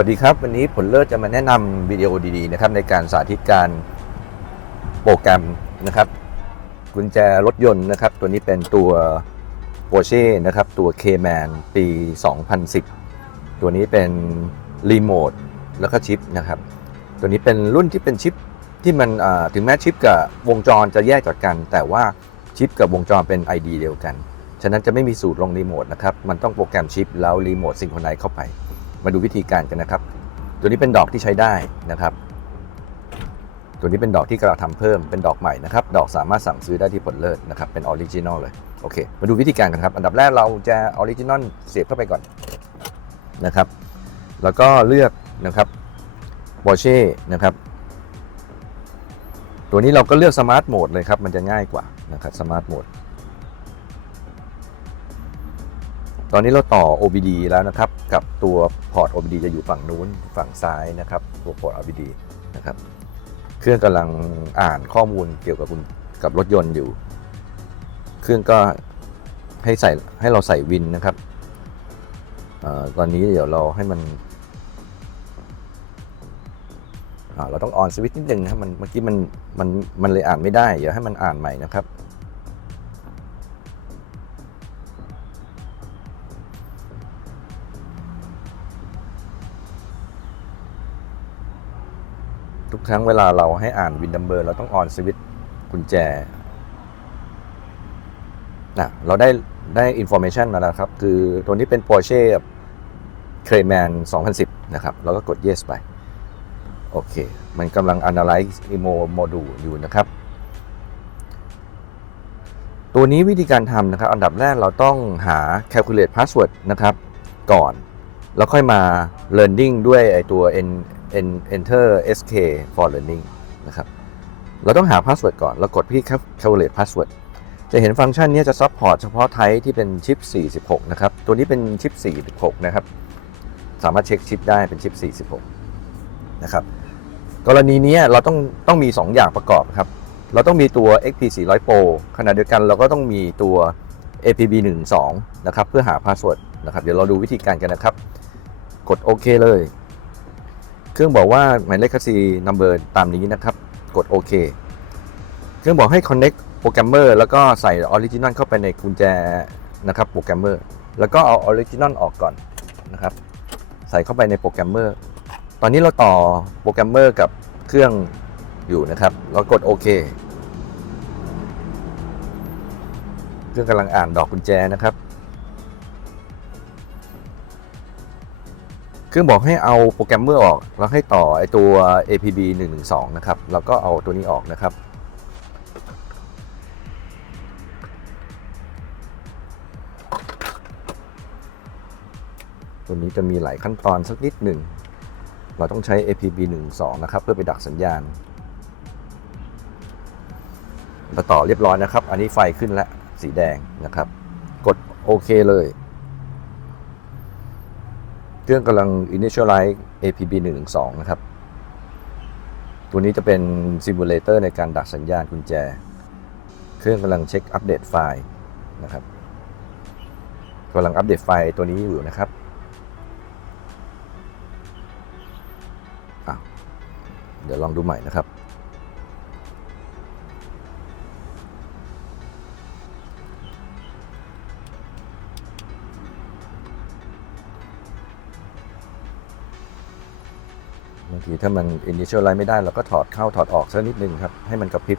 สวัสดีครับ วันนี้ผลเลิศจะมาแนะนำวิดีโอดีๆนะครับในการสาธิตการโปรแกรมนะครับ กุญแจรถยนต์นะครับ ตัวนี้เป็นตัว Porsche นะครับ ตัว Cayman ปี 2010 ตัวนี้เป็นรีโมทแล้วก็ชิปนะครับ ตัวนี้เป็นรุ่นที่เป็นชิปที่มันถึงแม้ชิปกับวงจรจะแยกจากกัน แต่ว่าชิปกับวงจรเป็น ID เดียวกัน ฉะนั้นจะไม่มีสูตรลงรีโมทนะครับ มันต้องโปรแกรมชิปแล้วรีโมทซิงโครไนซ์เข้าไป มาดูวิธีการกันนะครับ ตัวนี้เป็นดอกที่ใช้ได้นะครับ ตัวนี้เป็นดอกที่เราทำเพิ่มเป็นดอกใหม่นะครับ ดอกสามารถสั่งซื้อได้ที่ผลเลิศนะครับ เป็นออริจินอลเลยโอเค มาดูวิธีการกันครับ อันดับแรกเราจะออริจินอลเสียบเข้าไปก่อนนะครับ แล้วก็เลือกนะครับบอเช่นะครับ ตัวนี้เราก็เลือกสมาร์ทโหมดเลยครับ มันจะง่ายกว่านะครับสมาร์ทโหมด ตอนนี้เราต่อ OBD แล้วนะครับ กับตัวพอร์ต OBD จะอยู่ฝั่งนู้นฝั่งซ้ายนะครับตัวพอร์ต OBD นะครับเครื่องกำลังอ่านข้อมูลเกี่ยวกับคุณกับรถยนต์อยู่ เครื่องก็ให้ใส่ให้เราใส่วินนะครับออตอนนี้เดี๋ยวเราให้มันเราต้องออนสวิตช์นิดนึงนะครับมันเมื่อกี้มันมันมันเลยอ่านไม่ได้ เดี๋ยวให้มันอ่านใหม่นะครับ รั้งเวลาเราให้อ่านวินดัมเบอร์เราต้องออนสวิตช์กุญแจนะเราได้ได้อินโฟ a t ชันมาแล้วครับ คือตัวนี้เป็น Porsche Cayman 2010 นะครับ เราก็กด yes ไป โอเค มันกำลัง analyze emo module อยู่นะครับ ตัวนี้วิธีการทำนะครับ อันดับแรกเราต้องหา calculate password นะครับ ก่อน แล้วค่อยมา learning ด้วยไอตัว n n enter sk for learning นะครับ เราต้องหา password ก่อนแล้วกดที่ calculate password จะเห็นฟังก์ชันนี้จะ support เฉพาะไทป์ที่เป็นชิป 46 นะครับ ตัวนี้เป็นชิป 46 นะครับ สามารถเช็คชิปได้เป็นชิป 46 นะครับ กรณีนี้เราต้องต้องมี 2 อย่างประกอบครับ เราต้องมีตัว XP 400 Pro ขณะเดียวกันเราก็ต้องมีตัว APB 12นะครับ เพื่อหา password นะครับ เดี๋ยวเราดูวิธีการกันนะครับ กดโอเคเลย เครื่องบอกว่าหมายเลขคัสซีนัมเบอร์ตามนี้นะครับ กดโอเค เครื่องบอกให้ connect โปรแกรมเมอร์แล้วก็ใส่ออริจินอลเข้าไปในกุญแจนะครับโปรแกรมเมอร์แล้วก็เอาออริจินอลออกก่อนนะครับ ใส่เข้าไปในโปรแกรมเมอร์ตอนนี้เราต่อโปรแกรมเมอร์กับเครื่องอยู่นะครับ เรากดโอเคเครื่องกำลังอ่านดอกกุญแจนะครับ เครื่องบอกให้เอาโปรแกรมเมอร์ออก แล้วให้ต่อไอตัว APB 112 นะครับ แล้วก็เอาตัวนี้ออกนะครับ ตัวนี้จะมีหลายขั้นตอนสักนิดหนึ่ง เราต้องใช้ APB 12นะครับ เพื่อไปดักสัญญาณเราต่อเรียบร้อยนะครับ อันนี้ไฟขึ้นแล้วสีแดงนะครับ กดโอเคเลย ครื่องกำลัง initialize APB 112นะครับ ตัวนี้จะเป็นซิมูเลเตอร์ในการดักสัญญาณกุญแจ เครื่องกำลังเช็คอัปเดตไฟล์นะครับกำลังอัปเดตไฟล์ตัวนี้อยู่นะครับ เดี๋ยวลองดูใหม่นะครับ บางทีถ้ามัน initialize ไม่ได้เราก็ถอดเข้าถอดออกสักนิดนึงครับ ให้มันกระพริบ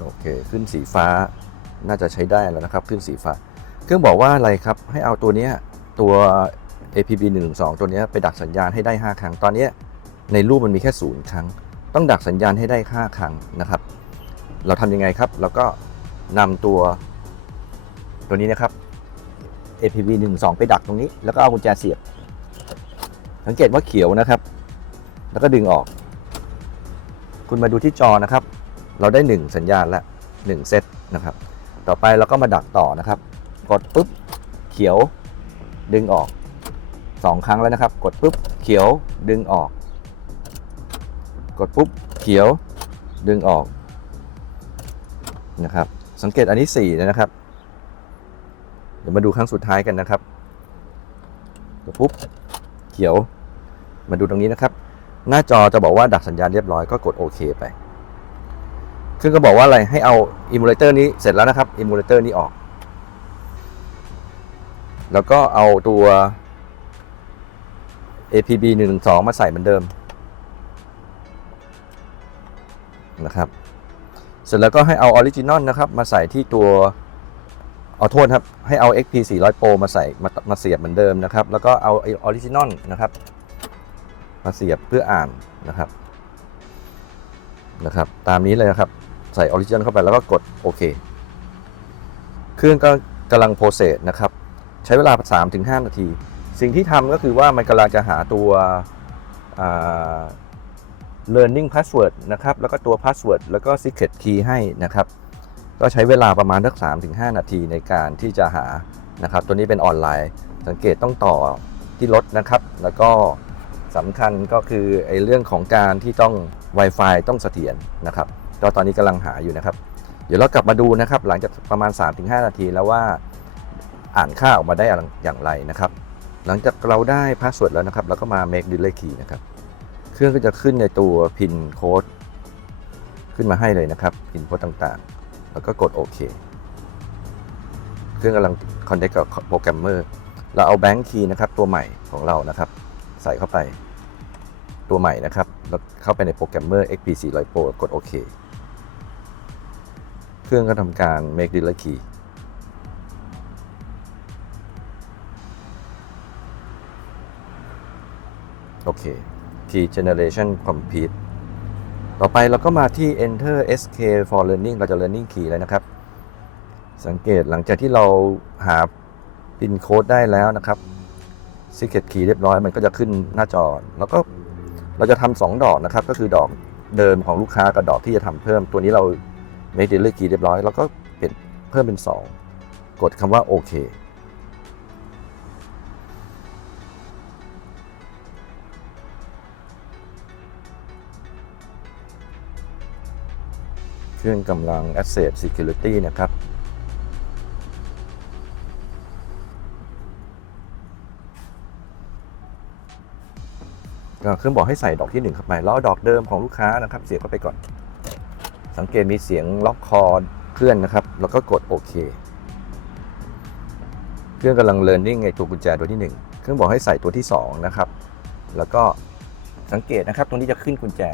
โอเค ขึ้นสีฟ้าน่าจะใช้ได้แล้วนะครับ ขึ้นสีฟ้า เครื่องบอกว่าอะไรครับ ให้เอาตัวเนี้ยตัว APB 1 2 ตัวนี้ไปดักสัญญาณให้ได้ 5 ครั้ง ตอนนี้ในรูปมันมีแค่ 0 ครั้ง ต้องดักสัญญาณให้ได้ 5 ครั้งนะครับ เราทำยังไงครับ เราก็นำตัวตัวนี้นะครับ APB 1 2 ไปดักตรงนี้ แล้วก็เอากุญแจเสียบ สังเกตว่าเขียวนะครับ แล้วก็ดึงออก คุณมาดูที่จอนะครับ เราได้ 1 สัญญาณละ1เซตนะครับ ต่อไปเราก็มาดักต่อนะครับ กดปุ๊บเขียวดึงออก สองครั้งแล้วนะครับ กดปุ๊บเขียวดึงออก กดปุ๊บเขียวดึงออกนะครับ สังเกตอันที่สี่นะครับ เดี๋ยวมาดูครั้งสุดท้ายกันนะครับ กดปุ๊บเขียว มาดูตรงนี้นะครับ หน้าจอจะบอกว่าดักสัญญาณเรียบร้อยก็กดโอเคไปซึ่งก็บอกว่าอะไรให้เอาอิมูเลเตอร์นี้เสร็จแล้วนะครับอิมูเลเตอร์นี้ออก แล้วก็เอาตัว APB 1 1 2 มาใส่เหมือนเดิมนะครับ เสร็จแล้วก็ให้เอาออริจินอลนะครับ มาใส่ที่ตัวเอาโทษครับ ให้เอา XP 400 Pro มาใส่มามาเสียบเหมือนเดิมนะครับ แล้วก็เอาออริจินอลนะครับ มาเสียบเพื่ออ่านนะครับนะครับ ตามนี้เลยนะครับ ใส่ออริจินอลเข้าไปแล้วก็กดโอเค เครื่องก็กำลังโปรเซสนะครับ ใช้เวลา 3-5 นาที สิ่งที่ทำก็คือว่ามันกำลังจะหาตัว learning password นะครับ แล้วก็ตัว password แล้วก็ secret key ให้นะครับ ก็ใช้เวลาประมาณสัก3-5 นาทีในการที่จะหานะครับ ตัวนี้เป็นออนไลน์ สังเกตต้องต่อที่รถนะครับ แล้วก็สำคัญก็คือไอ้เรื่องของการที่ต้อง Wi-Fi ต้องเสถียรนะครับ ก็ตอนนี้กำลังหาอยู่นะครับ เดี๋ยวเรากลับมาดูนะครับ หลังจากประมาณ 3-5 นาทีแล้วว่าอ่านค่าออกมาได้อย่างไรนะครับ หลังจากเราได้พาสเวิร์ดแล้วนะครับ เราก็มา make delay key นะครับ เครื่องก็จะขึ้นในตัวพินโค้ดขึ้นมาให้เลยนะครับพินโค้ดต่างๆ แล้วก็กดโอเค เครื่องกำลังคอนเนคกับโปรแกรมเมอร์ เราเอาแบงค์คีย์นะครับตัวใหม่ของเรานะครับ ใส่เข้าไปตัวใหม่นะครับ แล้วเข้าไปในโปรแกรมเมอร์ XP 400 Pro กดโอเค เครื่องก็ทำการ make delay key โอเค key generation complete ต่อไปเราก็มาที่ enter sk for learning เราจะ learning key แล้วนะครับ สังเกตหลังจากที่เราหา pin code ได้แล้วนะครับ secret key เรียบร้อยมันก็จะขึ้นหน้าจอ แล้วก็เราจะทำสองดอกนะครับ ก็คือดอกเดิมของลูกค้ากับดอกที่จะทำเพิ่ม ตัวนี้เรา make delay key เรียบร้อย แล้วก็เปลี่ยนเพิ่มเป็น 2 กดคำว่าโอเค เครื่องกำลัง Asset Security นะครับ เครื่องบอกให้ใส่ดอกที่ 1 เข้าไปแล้วเอาดอกเดิมของลูกค้านะครับ เสียบเข้าไปก่อน สังเกตมีเสียงล็อกคอเคลื่อนนะครับ แล้วก็กดโอเคเครื่องกำลัง learning ไอตัวกุญแจตัวที่ 1 เครื่องบอกให้ใส่ตัวที่ 2 นะครับ แล้วก็สังเกตนะครับ ตรงนี้จะขึ้นกุญแจ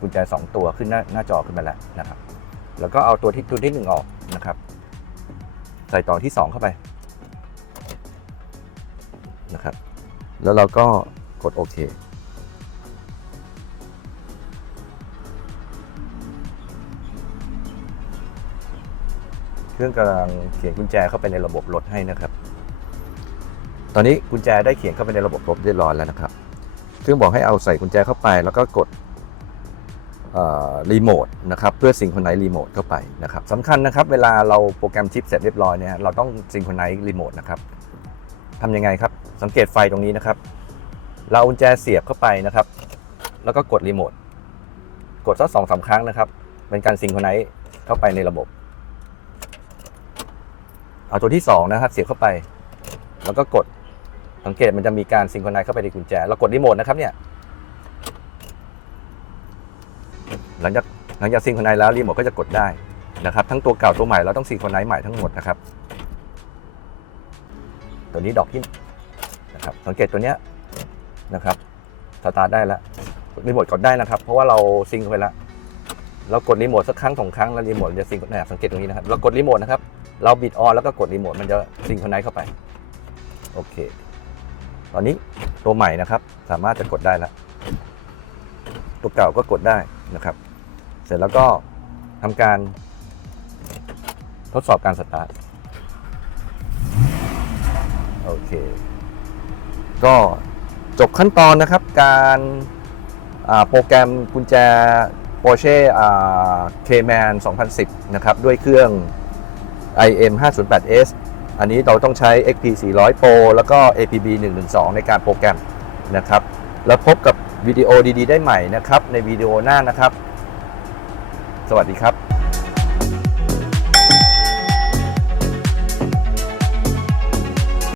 กุญแจ 2 ตัวขึ้นหน้าหน้าจอขึ้นมาแล้วนะครับ แล้วก็เอาตัวที่ตัวที่ 1 ออกนะครับ ใส่ต่อที่ 2 เข้าไปนะครับ แล้วเราก็กดโอเคเครื่องกำลังเขียนกุญแจเข้าไปในระบบรถให้นะครับ ตอนนี้กุญแจได้เขียนเข้าไปในระบบรถเรียบร้อยแล้วนะครับ เครื่องบอกให้เอาใส่กุญแจเข้าไป แล้วก็กด รีโมทนะครับเพื่อซิงโครไนซ์รีโมทเข้าไปนะครับสำคัญนะครับเวลาเราโปรแกรมชิปเสร็จเรียบร้อยเนี่ยเราต้องซิงโครไนซ์รีโมทนะครับทำยังไงครับ สังเกตไฟตรงนี้นะครับ เราอากุญแจเสียบเข้าไปนะครับ แล้วก็กดรีโมทกดสักสองสาครั้งนะครับ เป็นการซิงโครไนซ์เข้าไปในระบบเอาตัวที่2นะครับเสียบเข้าไป แล้วก็กดสังเกตมันจะมีการซิงโครไนซ์เข้าไปในกุญแจเรากดรีโมทนะครับเนี่ย หลังจากหลังจากซิงโครไนซ์แล้วรีโมทก็จะกดได้นะครับ ทั้งตัวเก่าตัวใหม่เราต้องซิงโครไนซ์ใหม่ทั้งหมดนะครับ ตัวนี้ดอกที่นะครับ สังเกตตัวเนี้ยนะครับสตาร์ทได้แล้วรีโมทกดได้นะครับ เพราะว่าเราซิงไปแล้วเรากดรีโมทสักครั้งสองครั้งแล้วรีโมทจะซิงเนี่ยสังเกตตรงนี้นะครับเรากดรีโมทนะครับเราบิดออนแล้วก็กดรีโมทมันจะซิงครไนซ์เข้าไปโอเค ตอนนี้ตัวใหม่นะครับ สามารถจะกดได้แล้วตัวเก่าก็กดได้นะครับ เสร็จแล้วก็ทำการทดสอบการสตาร์ท โอเค ก็จบขั้นตอนนะครับการโปรแกรมกุญแจ Porsche Cayman 2010 นะครับ ด้วยเครื่อง IM 508S อันนี้เราต้องใช้ XP 400 Pro แล้วก็ APB 112 ในการโปรแกรมนะครับ แล้วพบกับวิดีโอดี ๆ ได้ใหม่นะครับ ในวิดีโอหน้านะครับ สวัสดีครับ